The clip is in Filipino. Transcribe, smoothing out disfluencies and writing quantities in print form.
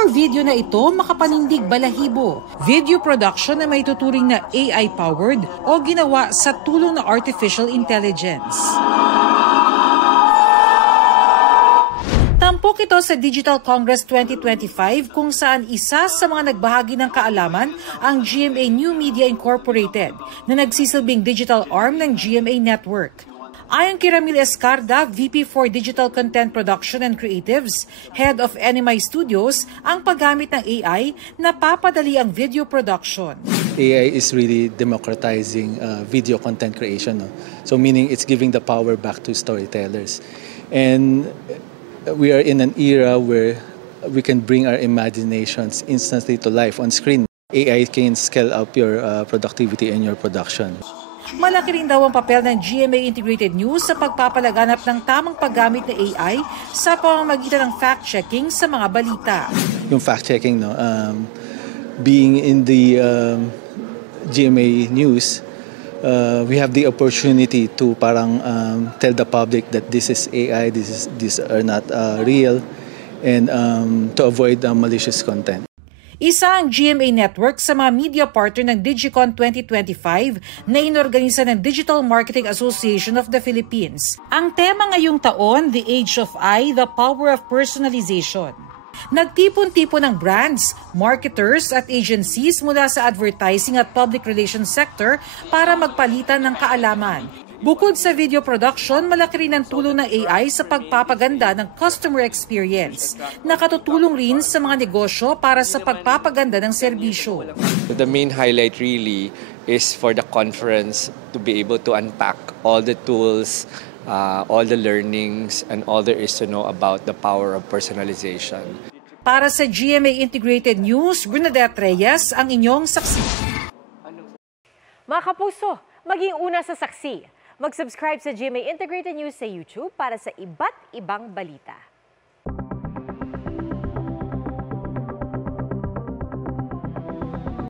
horror video na ito makapanindig balahibo. Video production na may tuturing na AI-powered o ginawa sa tulong ng artificial intelligence. Tampok ito sa Digital Congress 2025 kung saan isa sa mga nagbahagi ng kaalaman ang GMA New Media Incorporated na nagsisilbing digital arm ng GMA Network. Ayon kay Ramil Escarda, VP for Digital Content Production and Creatives, Head of NMI Studios, ang paggamit ng AI na papadali ang video production. AI is really democratizing video content creation. No? So meaning it's giving the power back to storytellers. And we are in an era where we can bring our imaginations instantly to life on screen. AI can scale up your productivity and your production. Malaki rin daw ang papel ng GMA Integrated News sa pagpapalaganap ng tamang paggamit ng AI sa pamamagitan ng fact-checking sa mga balita. Yung fact-checking, no, being in the GMA News, we have the opportunity to parang tell the public that this is AI, these are not real, and to avoid malicious content. Isa ang GMA Network sa mga media partner ng Digicon 2025 na inorganisa ng Digital Marketing Association of the Philippines. Ang tema ngayong taon, The Age of I, The Power of Personalization. Nagtipon-tipon ng brands, marketers at agencies mula sa advertising at public relations sector para magpalitan ng kaalaman. Bukod sa video production, malaki rin ang tulong ng AI sa pagpapaganda ng customer experience. Nakatutulong rin sa mga negosyo para sa pagpapaganda ng serbisyo. The main highlight really is for the conference to be able to unpack all the tools, all the learnings, and all there is to know about the power of personalization. Para sa GMA Integrated News, Bernadette Reyes ang inyong saksi. Mga kapuso, maging una sa saksi. Mag-subscribe sa GMA Integrated News sa YouTube para sa iba't ibang balita.